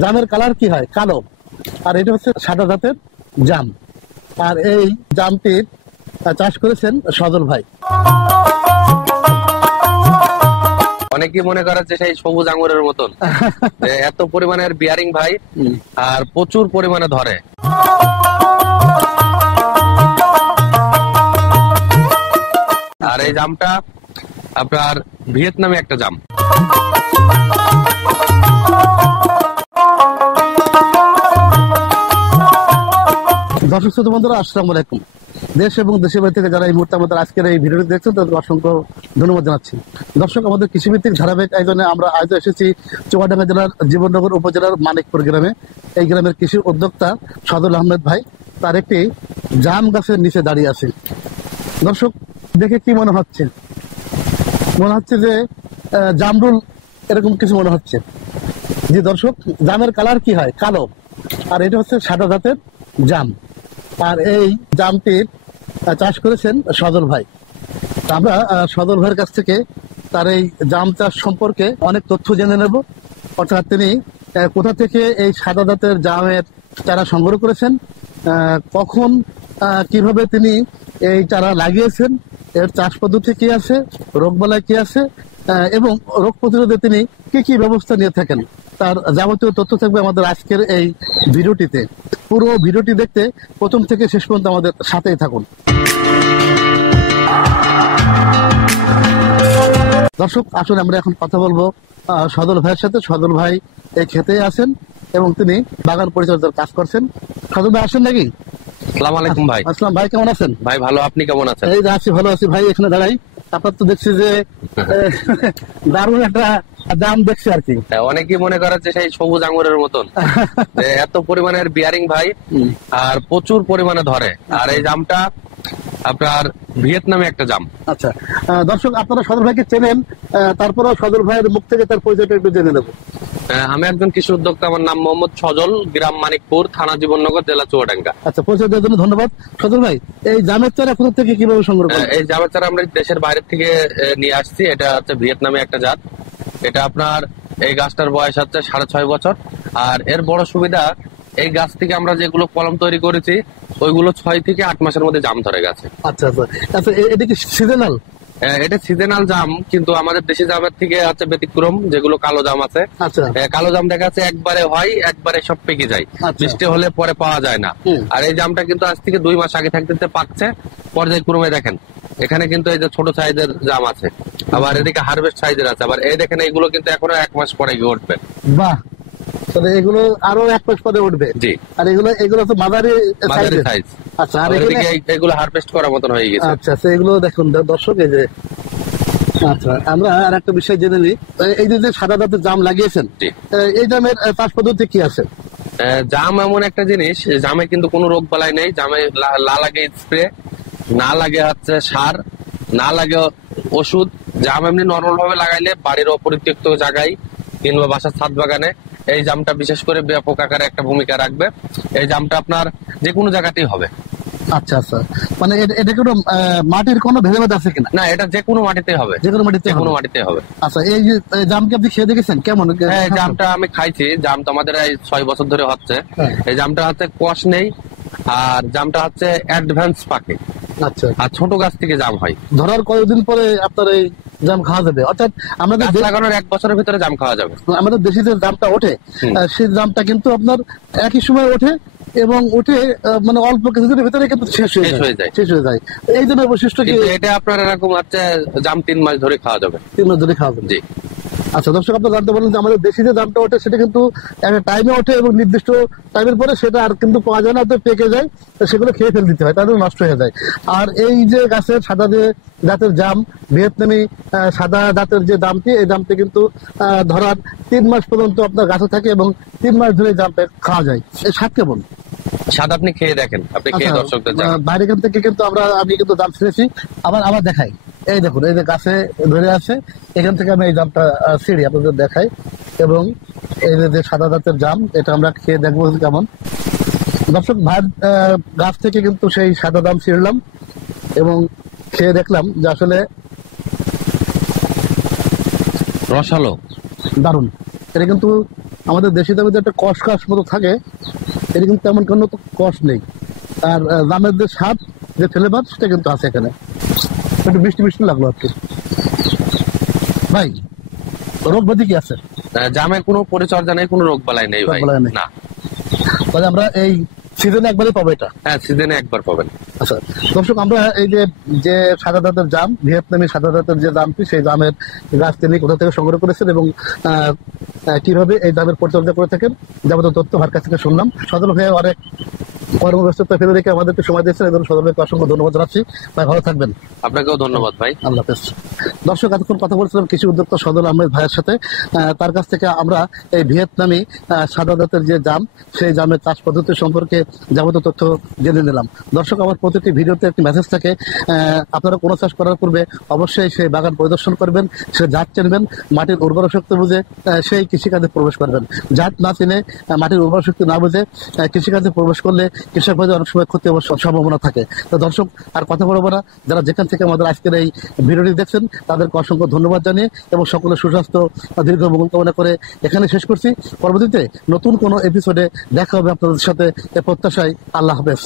জামের কালার কি হয়? কালো। আর এটা হচ্ছে সাদা জাতের জাম। আর এই জামটির চাষ করেছেন সজল ভাই। অনেকেই মনে করে যে সেই সবুজ আঙুরের মতন এত পরিমাণের বিয়ারিং ভাই, আর প্রচুর পরিমাণে ধরে। আর এই জামটা আপনার ভিয়েতনামে একটা জাম। দর্শক শ্রোতা বন্ধুরা, আসসালামু আলাইকুম। দেশ এবং দেশের বাইরে থেকে যারা এই মুহূর্তে আমাদের আজকের এই ভিডিওটি দেখছেন তাদের অসংখ্য ধন্যবাদ জানাচ্ছি। দর্শক, আমাদের কৃষিভিত্তিক ধারাবাহিক আয়োজনে আমরা আজ এসেছি চুয়াডাঙ্গা জেলার জীবননগর উপজেলার মানিকপুর গ্রামে। এই গ্রামের কৃষি উদ্যোক্তা সজল আহমেদ ভাই তার একটি জাম গাছের নিচে দাঁড়িয়ে আছে। দর্শক, দেখে কি মনে হচ্ছে? মনে হচ্ছে যে জামরুল, এরকম কিছু মনে হচ্ছে। জি দর্শক, জামের কালার কি হয়? কালো। আর এটা হচ্ছে সাদা জাতের জাম। আর এই জামটির চাষ করেছেন সজল ভাই। আমরা সজল ভাইয়ের কাছ থেকে তার এই জাম চাষ সম্পর্কে অনেক তথ্য জেনে নেব। অর্থাৎ তিনি কোথা থেকে এই সাদা জাতের জামের চারা সংগ্রহ করেছেন, কখন কিভাবে তিনি এই চারা লাগিয়েছেন, এর চাষ পদ্ধতি কি আছে, রোগবালাই কি আছে, এবং রোগ প্রতিরোধে তিনি কি কি ব্যবস্থা নিয়ে থাকেন, তার যাবতীয় তথ্য থাকবে আমাদের আজকের এই ভিডিওটিতে। পুরো ভিডিওটি দেখতে প্রথম থেকে শেষ পর্যন্ত আমাদের সাথেই থাকুন। দর্শক, আসলে আমরা এখন কথা বলবো সজল ভাইয়ের সাথে। সজল ভাই এই খেতে আছেন এবং তিনি বাগান পরিচর্যার কাজ করছেন। সজল ভাই আসেন নাকি? আসসালামু আলাইকুম ভাই। আসসালাম ভাই, কেমন আছেন? ভাই ভালো, আপনি কেমন আছেন? এই যে আছি, ভালো আছি ভাই। এখানে দাঁড়াই, আপনার তো দেখছি যে দারুণ একটা দাম দেখছি আর কি। অনেকেই মনে করে যে সেই সবুজ আঙুরের মতন এত পরিমাণের বিয়ারিং ভাই, আর প্রচুর পরিমাণে ধরে। আর এই জামটা আপনার ভিয়েতনামে একটা জাম। আচ্ছা দর্শক, আপনারা সজল ভাইকে চেনেন, তারপরেও সজল ভাইয়ের মুখ থেকে তার পরিচয়টা একটু জেনে নেব। আমি একজন কৃষি উদ্যোক্তা, আমার নাম মোহাম্মদ সজল, গ্রাম মানিকপুর, থানা জীবননগর, জেলা চুয়াডাঙ্গা। আচ্ছা, পরিচয় দেওয়ার জন্য ধন্যবাদ। সজল ভাই, এই জামের চারা কোথা থেকে কিভাবে সংগ্রহ করেন? এই জামের চারা আমরা দেশের বাইরে থেকে নিয়ে আসছি। এটা হচ্ছে ভিয়েতনামে একটা জাত। এটা আপনার এই গাছটার বয়স হচ্ছে 6.5 বছর। আর এর বড় সুবিধা, এই গাছ থেকে আমরা যেগুলো কলম তৈরি করেছি ওইগুলো 6 থেকে 8 মাসের মধ্যে জাম ধরে গেছে। আচ্ছা আচ্ছা আচ্ছা, এটা কি সিজনাল? এটা সিজনাল জাম, কিন্তু আমাদের দেশি জামের থেকে আছে ব্যতিক্রম। যেগুলো কালো জাম আছে, কালো জাম দেখা যাচ্ছে একবারে হয়, একবারে সব পেকে যায়, বৃষ্টি হলে পরে পাওয়া যায় না। আর এই জামটা কিন্তু আজ থেকে 2 মাস আগে থাকতে পাকছে পর্যায়ক্রমে। দেখেন এখানে কিন্তু এই যে ছোট সাইজের জাম আছে, আবার এদিকে হারভেস্ট সাইজের আছে, আবার এই দেখেন এইগুলো কিন্তু এখনো 1 মাস পরে গিয়ে উঠবে। বাহ, তাহলে এগুলো আরো 1 মাস পরে উঠবে। জি। আর এগুলো তো মাঝারি সাইজ। আচ্ছা, আর এগুলো হারভেস্ট করার মতন হয়ে গেছে। আচ্ছা আচ্ছা, এগুলো দেখুন দর্শক, এই যে আচ্ছা, আমরা আর একটা বিষয় জেনে নিই। এই যে সাদা জাতের জাম লাগিয়েছেন, এই জামের চাষ পদ্ধতি কি আছে? জাম এমন একটা জিনিস, জামে কিন্তু কোনো রোগ বালাই নেই। জামে না লাগে স্প্রে, না লাগে হচ্ছে সার, না লাগে ওষুধ। জাম এমনি নরমাল ভাবে লাগাইলে বাড়ির অপরিত্যক্ত জায়গায় কিংবা বাসার ছাদ বাগানে এই জামটা বিশেষ করে ব্যাপক আকারে একটা ভূমিকা রাখবে। এই জামটা আপনার যে কোনো জায়গাতেই হবে। আচ্ছা আচ্ছা, মানে এটা কোনো মাটির কোনো ভেদাভেদ আছে কিনা? না, এটা যে কোনো মাটিতে হবে। যে কোনো মাটিতে হবে। আচ্ছা, এই যে জাম কি আপনি খেয়ে দেখেছেন কেমন? হ্যাঁ, জামটা আমি খাইছি। জাম তো আমাদের এই 6 বছর ধরে হচ্ছে। এই জামটা হচ্ছে কষ নেই, আর জামটা হচ্ছে অ্যাডভান্স পাকে। আচ্ছা, আর ছোট গাছ থেকে জাম হয়। ধরার কতদিন পরে আপনার এই জাম খাওয়া যাবে? অর্থাৎ আমাদের লাগানোর 1 বছরের ভিতরে জাম খাওয়া যাবে। আমাদের দেশে যে জামটা ওঠে, সেই জামটা কিন্তু আপনার একই সময় ওঠে এবং উঠে মানে অল্প কিছুদিনের ভিতরে কিন্তু শেষ হয়ে যায়। এই জন্য বৈশিষ্ট্য কি এটা আপনার এরকম হচ্ছে জাম 3 মাস ধরে খাওয়া যাবে। 3 মাস ধরে খাওয়া যাবে। জি। আচ্ছা দর্শক, আপনারা জানতে পারলেন যে আমাদের দেশি যে জামটা ওঠে সেটা কিন্তু একটা টাইমে ওঠে এবং নির্দিষ্ট টাইমের পরে সেটা আর কিন্তু পাওয়া যায় না, তো পেকে যায়, সেগুলো খেয়ে ফেলে দিতে হয়, তাদের নষ্ট হয়ে যায়। আর এই যে গাছের সাদা যে জাতের জাম, ভিয়েতনামি সাদা জাতের যে জামটি, এই জামটি কিন্তু ধরার 3 মাস পর্যন্ত আপনার গাছে থাকে এবং 3 মাস ধরে জামটা খাওয়া যায়। এই স্বাদ কেমন? স্বাদ আপনি খেয়ে দেখেন, আপনি খেয়ে দর্শকদের জানান। বাইরে থেকে কিন্তু আমি কিন্তু জাম ছিঁড়েছি, আবার দেখাই। এই দেখুন, এই যে গাছে ধরে আছে, এখান থেকে আমি এই জামটা ছিঁড়ি, আপনাদের দেখাই। এবং এই যে সাদা জাতের জাম, এটা আমরা খেয়ে দেখবো কেমন। দর্শক, গাছ থেকে কিন্তু সেই সাদা জাম ছিঁড়লাম এবং খেয়ে দেখলাম যে আসলে রসালো, দারুণ। এটা কিন্তু আমাদের দেশি জামের যে একটা কষ মতো থাকে, এটা কিন্তু তেমন কোনো কষ নেই। আর জামের যে স্বাদ, যে ফ্লেভার, সেটা কিন্তু আছে এখানে। একটু মিষ্টি লাগলো আর কি। ভাই, রোগ ব্যাধি কি আছে? জামের কোনো পরিচর্যা নেই, কোনো রোগ বালাই নেই ভাই। না, তাহলে আমরা এই সিজনে একবারই পাবো এটা? হ্যাঁ, সিজনে একবার পাবেন। আচ্ছা দর্শক, আমরা এই যে সাদা দাঁতের জাম, ভিয়েতনামি সাদা দাঁতের যে জামটি, সেই জামের গাছ তিনি কোথা থেকে সংগ্রহ করেছেন এবং কিভাবে এই জামের পরিচর্যা করে থাকেন, যাবতীয় তথ্য ভার কাছ থেকে শুনলাম। সদর হয়ে অনেক কর্মব্যস্ততা ফেলে রেখে আমাদেরকে সময় দিয়েছেন, এই জন্য সদর ভাইকে অসংখ্য ধন্যবাদ জানাচ্ছি। ভাই, ভালো থাকবেন। আপনাকেও ধন্যবাদ ভাই। আল্লাহ হাফেজ। দর্শক, এতক্ষণ কথা বলছিলাম কৃষি উদ্যোক্তা সদর আহমেদ ভাইয়ের সাথে। তার কাছ থেকে আমরা এই ভিয়েতনামি সাদা জাতের যে জাম, সেই জামের চাষ পদ্ধতি সম্পর্কে যাবতীয় তথ্য জেনে নিলাম। দর্শক, আমার প্রতিটি ভিডিওতে একটি মেসেজ থাকে, আপনারা কোনো চাষ করার পূর্বে অবশ্যই সেই বাগান পরিদর্শন করবেন, সে জাত চিনবেন, মাটির উর্বর শক্তি বুঝে সেই কৃষিকাজে প্রবেশ করবেন। জাত না চিনে, মাটির উর্বর শক্তি না বুঝে কৃষিকাজে প্রবেশ করলে কৃষক ভাইদের অনেক সময় ক্ষতি হওয়ার সম্ভাবনা থাকে। তো দর্শক, আর কথা বলবো না, যারা যেখান থেকে আমাদের আজকের এই ভিডিওটি দেখছেন তাদেরকে অসংখ্য ধন্যবাদ জানিয়ে এবং সকলের সুস্বাস্থ্য দীর্ঘ মঙ্গল কামনা করে এখানে শেষ করছি। পরবর্তীতে নতুন কোনো এপিসোডে দেখা হবে আপনাদের সাথে, এ প্রত্যাশায়। আল্লাহ হাফেজ।